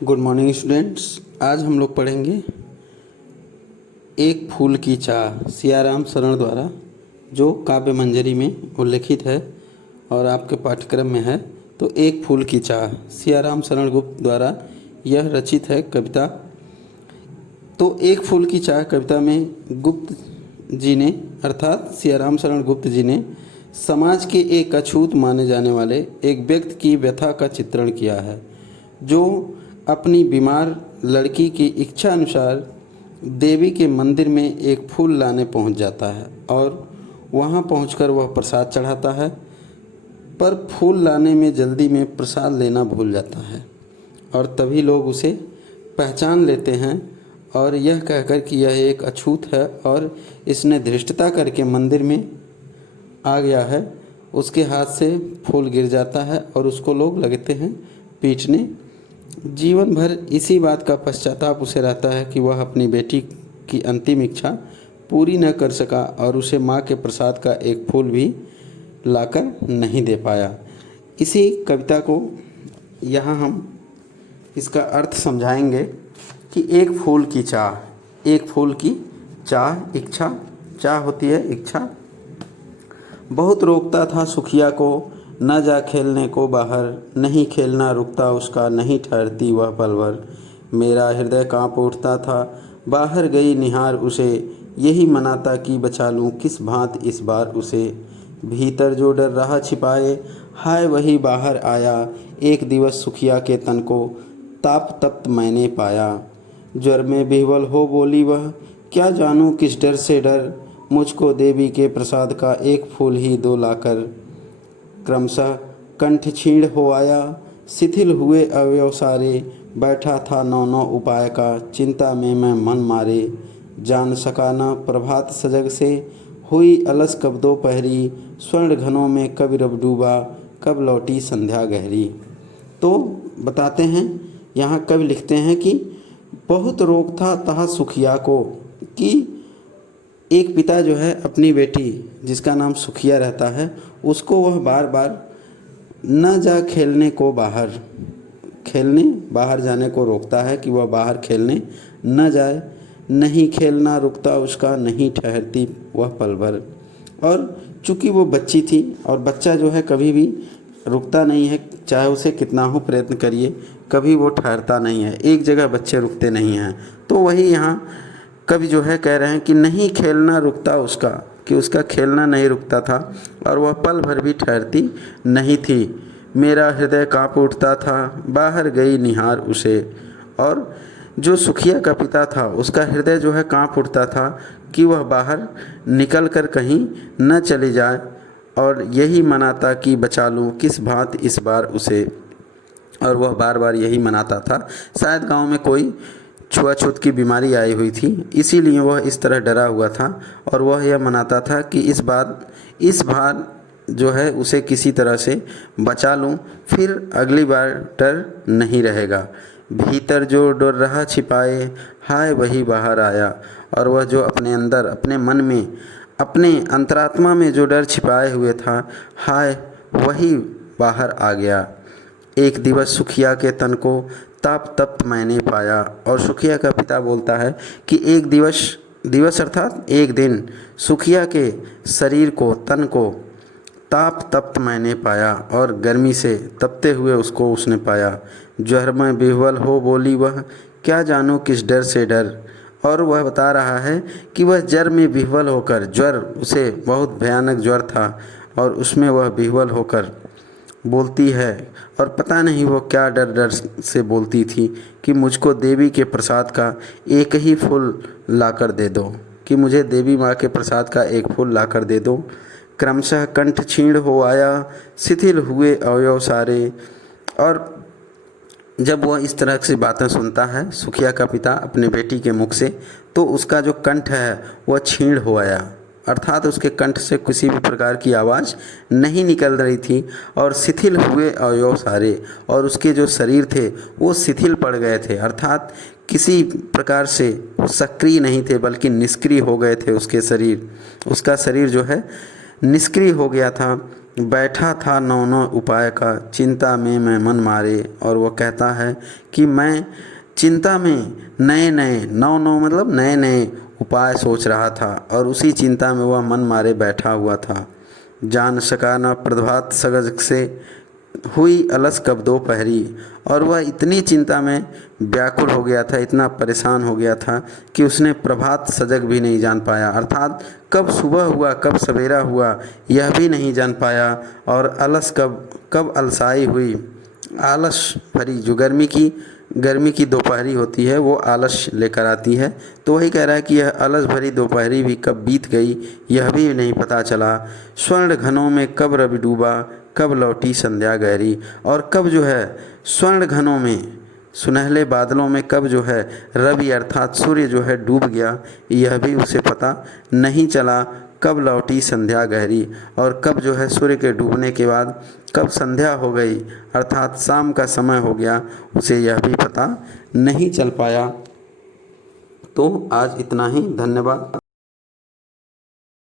Good morning students. आज हम लोग पढ़ेंगे एक फूल की चाह सियाराम शरण द्वारा, जो काव्य मंजरी में उल्लिखित है और आपके पाठ्यक्रम में है। तो एक फूल की चाह सियाराम शरण गुप्त द्वारा यह रचित है कविता। तो एक फूल की चाह कविता में गुप्त जी ने अर्थात सियाराम शरण गुप्त जी ने समाज के एक अछूत माने जाने वाले एक व्यक्ति की व्यथा का चित्रण किया है, जो अपनी बीमार लड़की की इच्छा अनुसार देवी के मंदिर में एक फूल लाने पहुंच जाता है और वहां पहुंचकर वह प्रसाद चढ़ाता है, पर फूल लाने में जल्दी में प्रसाद लेना भूल जाता है और तभी लोग उसे पहचान लेते हैं और यह कहकर कि यह एक अछूत है और इसने धृष्टता करके मंदिर में आ गया है, उसके हाथ से फूल गिर जाता है और उसको लोग लगते हैं पीटने। जीवन भर इसी बात का पश्चाताप उसे रहता है कि वह अपनी बेटी की अंतिम इच्छा पूरी न कर सका और उसे माँ के प्रसाद का एक फूल भी लाकर नहीं दे पाया। इसी कविता को यहाँ हम इसका अर्थ समझाएंगे कि एक फूल की चाह, एक फूल की चाह, इच्छा, चाह होती है इच्छा। बहुत रोकता था सुखिया को, न जा खेलने को बाहर, नहीं खेलना रुकता उसका, नहीं ठहरती वह पल भर। मेरा हृदय काँप उठता था, बाहर गई निहार उसे, यही मनाता कि बचा लूँ किस भांत इस बार उसे। भीतर जो डर रहा छिपाए, हाय वही बाहर आया, एक दिवस सुखिया के तन को ताप तप्त मैंने पाया। ज्वर में बिह्वल हो बोली वह, क्या जानूँ किस डर से डर, मुझको देवी के प्रसाद का एक फूल ही दो लाकर। क्रमशः कंठ क्षीण हो आया, शिथिल हुए अवयव सारे, बैठा था नौ नौ उपाय का, चिंता में मैं मन मारे। जान सका न प्रभात सजग से, हुई अलस कब दोपहरी, स्वर्ण घनों में कब रब डूबा, कब लौटी संध्या गहरी। तो बताते हैं, यहाँ कवि लिखते हैं कि बहुत रोक था तहा सुखिया को, कि एक पिता जो है अपनी बेटी जिसका नाम सुखिया रहता है उसको वह बार बार न जा खेलने को बाहर, खेलने बाहर जाने को रोकता है कि वह बाहर खेलने न जाए। नहीं खेलना रुकता उसका, नहीं ठहरती वह पल भर। और चूँकि वो बच्ची थी और बच्चा जो है कभी भी रुकता नहीं है, चाहे उसे कितना हो प्रयत्न करिए कभी वो ठहरता नहीं है, एक जगह बच्चे रुकते नहीं हैं। तो वही यहाँ कवि जो है कह रहे हैं कि नहीं खेलना रुकता उसका, कि उसका खेलना नहीं रुकता था और वह पल भर भी ठहरती नहीं थी। मेरा हृदय काँप उठता था, बाहर गई निहार उसे। और जो सुखिया का पिता था उसका हृदय जो है काँप उठता था कि वह बाहर निकल कर कहीं न चली जाए और यही मनाता कि बचा लूँ किस भांत इस बार उसे। और वह बार बार यही मनाता था, शायद गांव में कोई छुआछूत की बीमारी आई हुई थी, इसीलिए वह इस तरह डरा हुआ था और वह यह मनाता था कि इस बार जो है उसे किसी तरह से बचा लूँ, फिर अगली बार डर नहीं रहेगा। भीतर जो डर रहा छिपाए, हाय वही बाहर आया। और वह जो अपने अंदर, अपने मन में, अपने अंतरात्मा में जो डर छिपाए हुए था, हाय वही बाहर आ गया। एक दिवस सुखिया के तन को ताप तप्त मैंने पाया। और सुखिया का पिता बोलता है कि एक दिवस अर्थात एक दिन सुखिया के शरीर को, तन को ताप तप्त मैंने पाया और गर्मी से तपते हुए उसको उसने पाया। ज्वर में बिह्वल हो बोली वह, क्या जानूँ किस डर से डर। और वह बता रहा है कि वह ज्वर में विह्वल होकर, ज्वर उसे बहुत भयानक ज्वर था और उसमें वह विह्वल होकर बोलती है और पता नहीं वो क्या डर डर से बोलती थी कि मुझको देवी के प्रसाद का एक ही फूल लाकर दे दो, कि मुझे देवी माँ के प्रसाद का एक फूल लाकर दे दो। क्रमशः कंठ क्षीण हो आया, शिथिल हुए अवयव सारे। और जब वह इस तरह से बातें सुनता है सुखिया का पिता अपने बेटी के मुख से, तो उसका जो कंठ है वह क्षीण हो आया, अर्थात उसके कंठ से किसी भी प्रकार की आवाज़ नहीं निकल रही थी और शिथिल हुए अवयव सारे। और उसके जो शरीर थे वो शिथिल पड़ गए थे, अर्थात किसी प्रकार से सक्रिय नहीं थे बल्कि निष्क्रिय हो गए थे उसके शरीर, उसका शरीर जो है निष्क्रिय हो गया था। बैठा था नौ नौ उपाय का, चिंता में मैं मन मारे। और वह कहता है कि मैं चिंता में नए नए, नौ नौ मतलब नए नए उपाय सोच रहा था और उसी चिंता में वह मन मारे बैठा हुआ था। जान सका न प्रभात सगज से, हुई अलस कब दोपहरी। और वह इतनी चिंता में व्याकुल हो गया था, इतना परेशान हो गया था कि उसने प्रभात सजग भी नहीं जान पाया, अर्थात कब सुबह हुआ कब सवेरा हुआ यह भी नहीं जान पाया। और अलस कब कब अलसाई हुई, आलस भरी, जो गर्मी की दोपहरी होती है वो आलस लेकर आती है। तो वही कह रहा है कि यह आलस भरी दोपहरी भी कब बीत गई यह भी नहीं पता चला। स्वर्ण घनों में कब रवि डूबा, कब लौटी संध्या गहरी। और कब जो है स्वर्ण घनों में, सुनहले बादलों में कब जो है रवि अर्थात सूर्य जो है डूब गया यह भी उसे पता नहीं चला। कब लौटी संध्या गहरी, और कब जो है सूर्य के डूबने के बाद कब संध्या हो गई अर्थात शाम का समय हो गया उसे यह भी पता नहीं चल पाया। तो आज इतना ही, धन्यवाद।